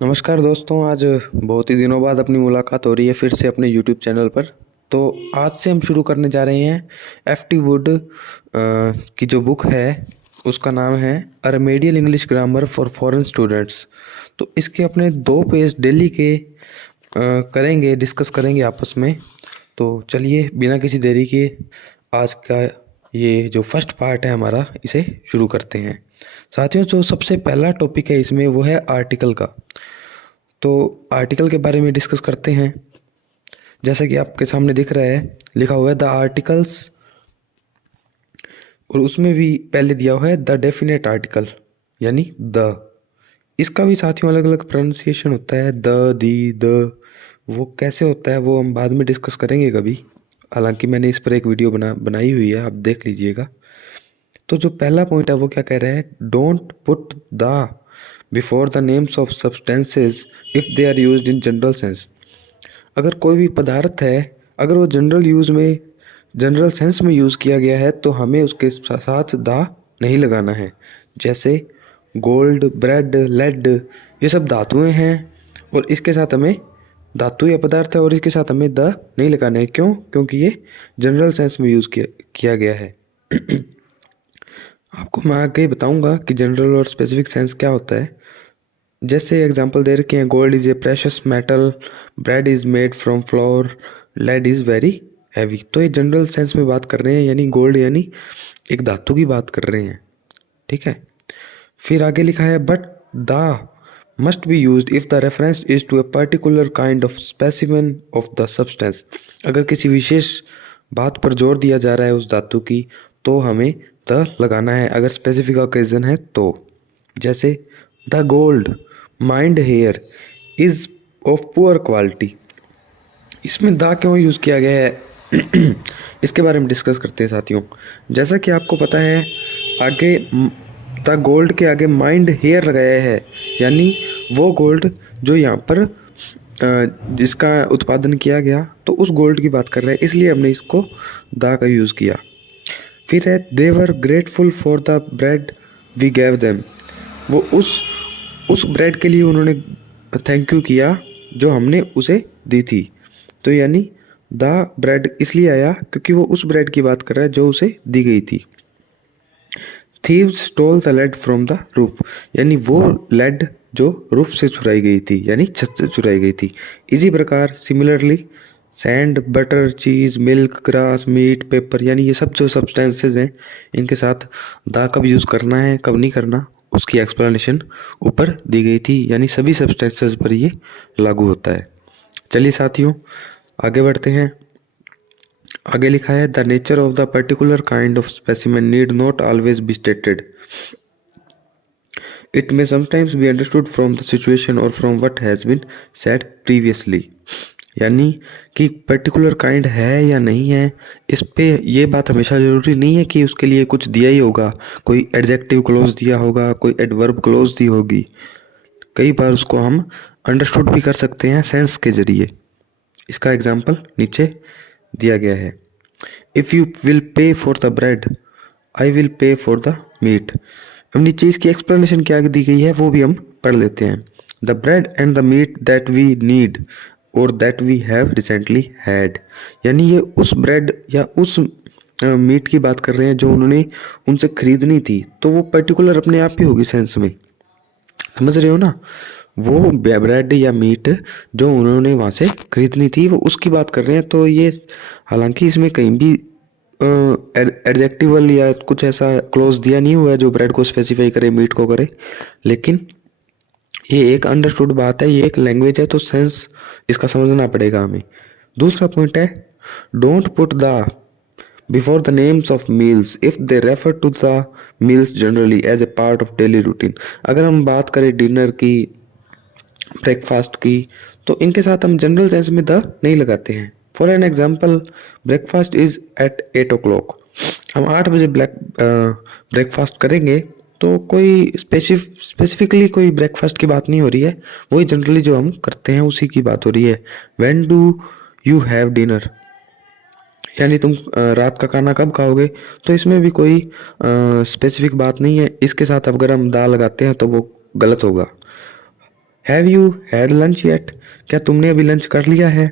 नमस्कार दोस्तों, आज बहुत ही दिनों बाद अपनी मुलाकात हो रही है फिर से अपने यूट्यूब चैनल पर। तो आज से हम शुरू करने जा रहे हैं एफ.टी. वुड की जो बुक है उसका नाम है a remedial English grammar for foreign students. तो इसके अपने 2 पेज डेली के डिस्कस करेंगे आपस में। तो चलिए बिना किसी देरी के आज का ये जो फर्स्ट पार्ट है हमारा, इसे शुरू करते हैं। साथियों, जो सबसे पहला टॉपिक है इसमें वो है आर्टिकल का। तो आर्टिकल के बारे में डिस्कस करते हैं। जैसा कि आपके सामने दिख रहा है, लिखा हुआ है द आर्टिकल्स, और उसमें भी पहले दिया हुआ है द डेफिनेट आर्टिकल यानी द। इसका भी साथियों अलग अलग प्रोनाउंसिएशन होता है, द, दी, द। वो कैसे होता है वो हम बाद में डिस्कस करेंगे कभी। हालांकि मैंने इस पर एक वीडियो बनाई हुई है, आप देख लीजिएगा। तो जो पहला पॉइंट है वो क्या कह रहा है, don't put the before the names of substances if they are used in general sense. अगर कोई भी पदार्थ है, अगर वो जनरल सेंस में यूज़ किया गया है तो हमें उसके साथ द नहीं लगाना है। जैसे गोल्ड, ब्रेड, लेड, ये सब धातुएं हैं और इसके साथ हमें धातु या पदार्थ है और इसके साथ हमें द नहीं लगाना है। क्यों? क्योंकि ये जनरल सेंस में यूज़ किया गया है। आपको मैं आगे बताऊंगा कि जनरल और स्पेसिफिक सेंस क्या होता है। जैसे एग्जांपल दे रखे हैं, gold is a precious metal, bread is made from flour, lead is very heavy. तो ये जनरल सेंस में बात कर रहे हैं, यानी गोल्ड यानी एक धातु की बात कर रहे हैं। ठीक है। फिर आगे लिखा है but the must be used if the reference is to a particular kind of specimen of the substance. अगर किसी विशेष बात पर जोर दिया जा रहा है उस धातु की, तो हमें द लगाना है अगर स्पेसिफिक ओकेजन है तो। जैसे the gold mind here is of poor quality. इसमें द क्यों यूज़ किया गया है इसके बारे में डिस्कस करते हैं साथियों। जैसा कि आपको पता है, आगे द गोल्ड के आगे माइंड हेयर लगाया है, यानी वो गोल्ड जो यहाँ पर जिसका उत्पादन किया गया, तो उस गोल्ड की बात कर रहे हैं, इसलिए हमने इसको द का यूज़ किया। फिर है they were grateful for the bread we gave them. वो उस ब्रेड के लिए उन्होंने थैंक यू किया जो हमने उसे दी थी। तो यानी द ब्रेड इसलिए आया क्योंकि वो उस ब्रेड की बात कर रहा है जो उसे दी गई थी। Thieves stole the lead from the roof, यानी वो लेड जो रूफ से चुराई गई थी, यानी छत से चुराई गई थी। इसी प्रकार सिमिलरली सैंड, बटर, चीज़, मिल्क, ग्रास, मीट, पेपर, यानी ये सब जो सब्सटेंसेज हैं, इनके साथ द कब यूज़ करना है कब नहीं करना, उसकी एक्सप्लेनेशन ऊपर दी गई थी। यानी सभी सब्सटेंसेज पर ये लागू होता है। चलिए साथियों आगे बढ़ते हैं। आगे लिखा है the nature of the particular kind of specimen need not always be stated, it may sometimes be understood from the situation और from what has been said previously. यानी कि पर्टिकुलर काइंड है या नहीं है, इस पे ये बात हमेशा ज़रूरी नहीं है कि उसके लिए कुछ दिया ही होगा, कोई एडजेक्टिव क्लोज दिया होगा, कोई एडवर्ब क्लोज दी होगी। कई बार उसको हम अंडरस्टूड भी कर सकते हैं सेंस के जरिए। इसका एग्जाम्पल नीचे दिया गया है। If you will pay for the bread I will pay for the meat. अब नीचे इसकी एक्सप्लेनेशन क्या दी गई है वो भी हम पढ़ लेते हैं। The bread and the meat that we need और that we have recently had, यानी ये उस ब्रेड या उस मीट की बात कर रहे हैं जो उन्होंने उनसे खरीदनी थी। तो वो पर्टिकुलर अपने आप ही होगी सेंस में, समझ रहे हो ना। वो ब्रेड या मीट जो उन्होंने वहाँ से खरीदनी थी वो उसकी बात कर रहे हैं। तो ये हालांकि इसमें कहीं भी एडजेक्टिवल या कुछ ऐसा क्लोज दिया नहीं हुआ है जो ब्रेड को स्पेसिफाई करे, मीट को करे, लेकिन ये एक अंडरस्टूड बात है, ये एक लैंग्वेज है, तो सेंस इसका समझना पड़ेगा हमें। दूसरा पॉइंट है don't put the before the names of meals if they refer to the meals generally as a part of daily routine. अगर हम बात करें डिनर की, ब्रेकफास्ट की, तो इनके साथ हम जनरल सेंस में द नहीं लगाते हैं। For an example, breakfast is at 8 o'clock। हम 8 बजे ब्रेकफास्ट करेंगे, तो कोई स्पेसिफिकली कोई ब्रेकफास्ट की बात नहीं हो रही है, वही जनरली जो हम करते हैं उसी की बात हो रही है। When do you have dinner, यानी तुम रात का खाना कब खाओगे। तो इसमें भी कोई स्पेसिफिक बात नहीं है, इसके साथ अगर हम दा लगाते हैं तो वो गलत होगा। Have you had lunch yet, क्या तुमने अभी लंच कर लिया है।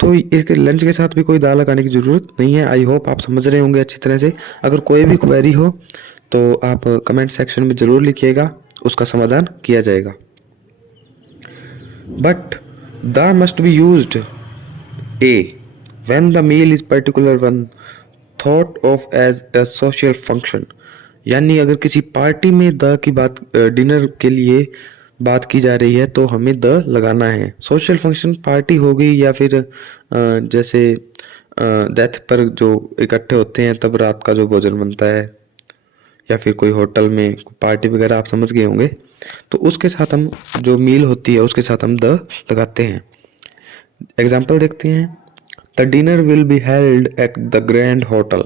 तो इसके लंच के साथ भी कोई दा लगाने की ज़रूरत नहीं है। आई होप आप समझ रहे होंगे अच्छी तरह से। अगर कोई भी क्वेरी हो तो आप कमेंट सेक्शन में ज़रूर लिखिएगा, उसका समाधान किया जाएगा। But the must be used a when the meal is particular one thought of as a social function. यानी अगर किसी पार्टी में द की बात डिनर के लिए बात की जा रही है तो हमें द लगाना है। सोशल फंक्शन पार्टी हो गई या फिर जैसे डेथ पर जो इकट्ठे होते हैं तब रात का जो भोजन बनता है, या फिर कोई होटल में पार्टी वगैरह, आप समझ गए होंगे। तो उसके साथ हम जो मील होती है उसके साथ हम द लगाते हैं। एग्जाम्पल देखते हैं। The dinner will be held at the grand hotel.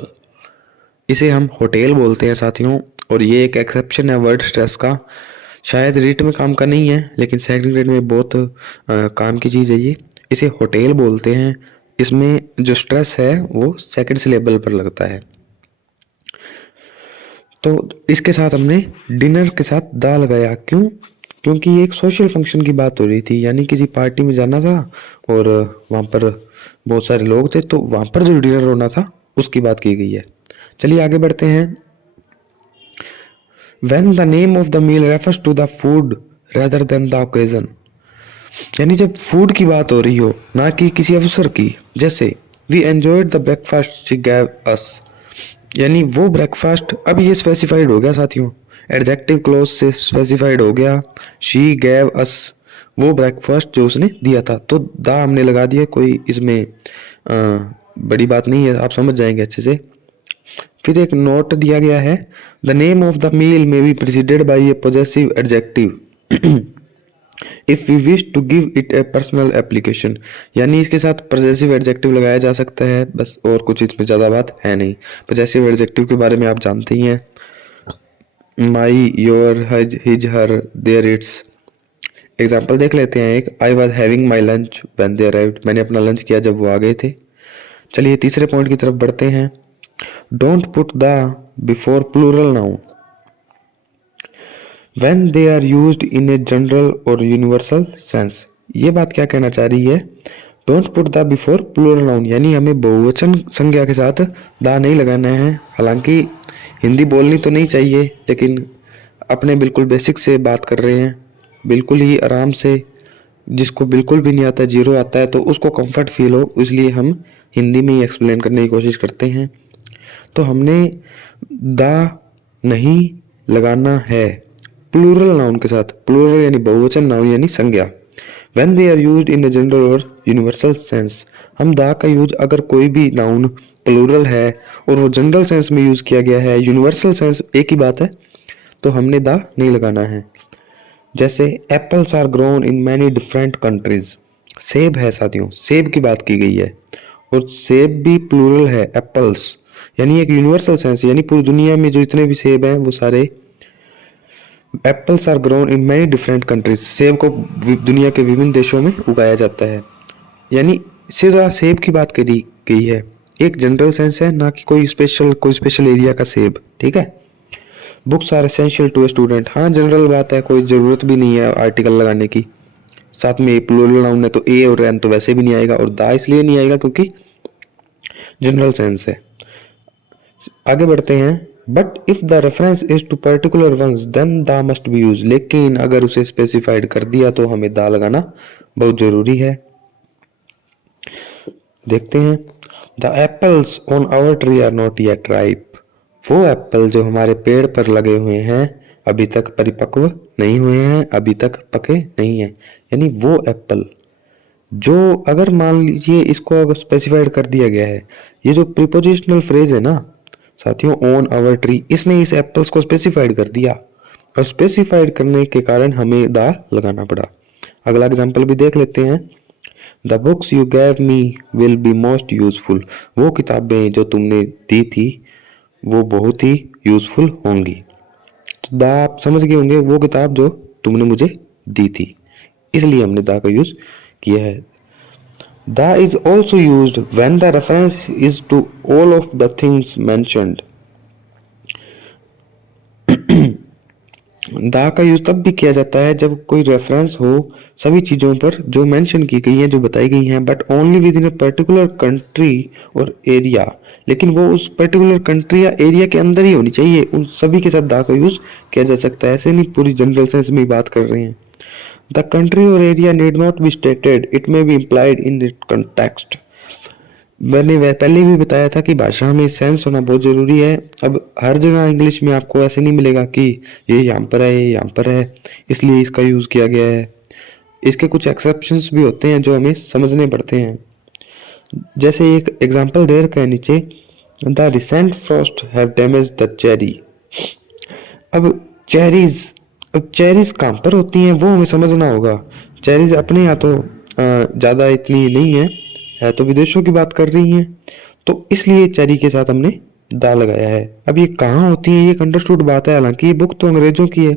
इसे हम होटल बोलते हैं साथियों, और ये एक एक्सेप्शन है वर्ड स्ट्रेस का। शायद रीट में काम का नहीं है लेकिन सेकंड ग्रेड में बहुत काम की चीज़ है ये। इसे होटल बोलते हैं। इसमें जो स्ट्रेस है वो सेकंड सिलेबल पर लगता है। तो इसके साथ हमने डिनर के साथ दा लगाया। क्यों? क्योंकि ये एक सोशल फंक्शन की बात हो रही थी, यानी किसी पार्टी में जाना था और वहाँ पर बहुत सारे लोग थे, तो वहाँ पर जो डिनर होना था उसकी बात की गई है। चलिए आगे बढ़ते हैं। When the name of the meal refers to the food rather than the occasion, यानी जब फूड की बात हो रही हो ना कि किसी अवसर की। जैसे we enjoyed the breakfast she gave us, यानी वो ब्रेकफास्ट, अब ये स्पेसिफाइड हो गया साथियों, एडजेक्टिव क्लोज से स्पेसिफाइड हो गया। शी गैव अस, वो ब्रेकफास्ट जो उसने दिया था, तो दा हमने लगा दिया। कोई इसमें बड़ी बात नहीं है, आप समझ जाएंगे अच्छे से। फिर एक नोट दिया गया है, the name of the meal may be preceded by a possessive adjective if we wish to give it a personal application, यानी इसके साथ पॉजेसिव एडजेक्टिव लगाया जा सकता है बस, और कुछ इसमें ज़्यादा बात है नहीं। पॉजेसिव एडजेक्टिव के बारे में आप जानते ही हैं, my, your, his, his, her, their, its. Example देख लेते हैं एक, I was having my lunch when they arrived, मैंने अपना लंच किया जब वो आ गए थे। चलिए तीसरे पॉइंट की तरफ बढ़ते हैं। Don't put the before plural noun when they are used in a general or universal sense। ये बात क्या कहना चाह रही है? Don't put the before plural noun, यानी हमें बहुवचन संज्ञा के साथ दा नहीं लगाना है। हालांकि हिंदी बोलनी तो नहीं चाहिए, लेकिन अपने बिल्कुल बेसिक से बात कर रहे हैं, बिल्कुल ही आराम से। जिसको बिल्कुल भी नहीं आता, जीरो आता है, तो उसको कंफर्ट फील हो, इसलिए हम हिंदी में ही एक्सप्लेन करने की कोशिश करते हैं। तो हमने दा नहीं लगाना है प्लूरल नाउन के साथ। प्लूरल यानी बहुवचन, नाउन यानी संज्ञा। When they are used in a general और यूनिवर्सल सेंस, हम दा का यूज अगर कोई भी नाउन प्लूरल है और वो जनरल सेंस में यूज किया गया है, यूनिवर्सल सेंस एक ही बात है, तो हमने दा नहीं लगाना है। जैसे apples are grown in many different countries, सेब है साथियों, सेब की बात की गई है, और सेब भी प्लूरल है, एप्पल्स, यानी एक यूनिवर्सल सेंस, यानी पूरी दुनिया में जो इतने भी सेब हैं वो सारे। Apples are grown in many different countries, सेब को दुनिया के विभिन्न देशों में उगाया जाता है, यानी सीधा सेब की बात करी गई है। एक जनरल सेंस है, ना कि कोई स्पेशल एरिया का सेब। ठीक है। Books are essential to a student, हाँ जनरल बात है, कोई ज़रूरत भी नहीं है आर्टिकल लगाने की। साथ में प्लूरल नाउन है तो ए और एन तो वैसे भी नहीं आएगा, और दा इसलिए नहीं आएगा क्योंकि जनरल सेंस है। आगे बढ़ते हैं। But if the reference is to particular ones then the must be use, लेकिन अगर उसे स्पेसिफाइड कर दिया तो हमें दा लगाना बहुत जरूरी है। देखते हैं। The apples on our tree are not yet ripe, वो एप्पल जो हमारे पेड़ पर लगे हुए हैं अभी तक परिपक्व नहीं हुए हैं, अभी तक पके नहीं हैं। यानी वो एप्पल जो, अगर मान लीजिए इसको अगर स्पेसिफाइड कर दिया गया है, ये जो प्रीपोजिशनल फ्रेज है ना साथियों, ऑन आवर ट्री, इसने इस एप्पल्स को स्पेसिफाइड कर दिया, और स्पेसिफाइड करने के कारण हमें दा लगाना पड़ा। अगला एग्जांपल भी देख लेते हैं। The books you gave me will be most useful, वो किताबें जो तुमने दी थी वो बहुत ही यूजफुल होंगी। तो दा आप समझ गए होंगे, वो किताब जो तुमने मुझे दी थी, इसलिए हमने दा का यूज किया है। The is also used when the reference is to all of the things mentioned, the का यूज तब भी किया जाता है जब कोई रेफरेंस हो सभी चीज़ों पर जो मेंशन की गई हैं, जो बताई गई हैं, but only with in a particular country और एरिया। लेकिन वो उस पर्टिकुलर कंट्री या एरिया के अंदर ही होनी चाहिए, उन सभी के साथ द का यूज किया जा सकता है। ऐसे नहीं पूरी जनरल सेंस में ही बात कर रहे हैं। द कंट्री और area need not be stated, it may be implied in it context. मैंने वह पहले भी बताया था कि भाषा में सेंस होना बहुत ज़रूरी है। अब हर जगह इंग्लिश में आपको ऐसे नहीं मिलेगा कि ये यहाँ पर है, ये यहाँ पर है, इसलिए इसका यूज़ किया गया है। इसके कुछ एक्सेप्शंस भी होते हैं जो हमें समझने पड़ते हैं। जैसे एक एग्जांपल दे रखा है नीचे, the recent Frost have damage the cherry. अब चेरीज, अब चेरीज कहाँ पर होती हैं वो हमें समझना होगा। चेरीज अपने यहाँ तो ज़्यादा इतनी नहीं है तो विदेशों की बात कर रही हैं, तो इसलिए चेरी के साथ हमने दा लगाया है। अब ये कहाँ होती है ये एक अंडरस्टूड बात है, हालांकि ये बुक तो अंग्रेजों की है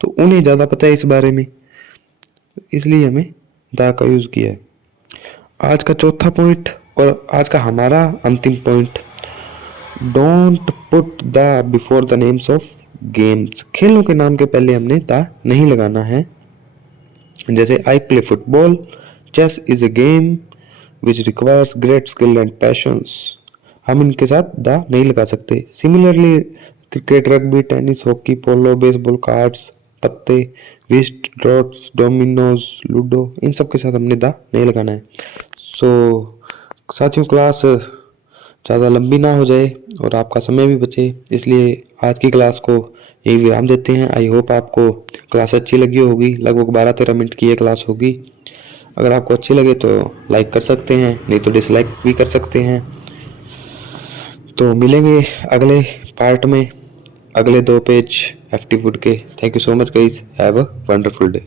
तो उन्हें ज़्यादा पता है इस बारे में, इसलिए हमें दा का यूज़ किया है। आज का चौथा पॉइंट और आज का हमारा अंतिम point, don't put the before the names of games. खेलों के नाम के पहले हमने द नहीं लगाना है। जैसे I play football, chess is a game which requires great skill and patience, हम इनके साथ द नहीं लगा सकते। Similarly cricket, rugby, tennis, hockey, polo, baseball, cards, पत्ते, विस्ट, ड्रॉट्स, डोमिनोज, लूडो, इन सब के साथ हमने द नहीं लगाना है। सो साथियों, क्लास ज़्यादा लंबी ना हो जाए और आपका समय भी बचे, इसलिए आज की क्लास को यही विराम देते हैं। आई होप आपको क्लास अच्छी लगी होगी। लगभग 12-13 मिनट की ये क्लास होगी। अगर आपको अच्छी लगे तो लाइक कर सकते हैं, नहीं तो डिसलाइक भी कर सकते हैं। तो मिलेंगे अगले पार्ट में, अगले 2 पेज एफटी वुड के। Thank you so much guys, have a wonderful day.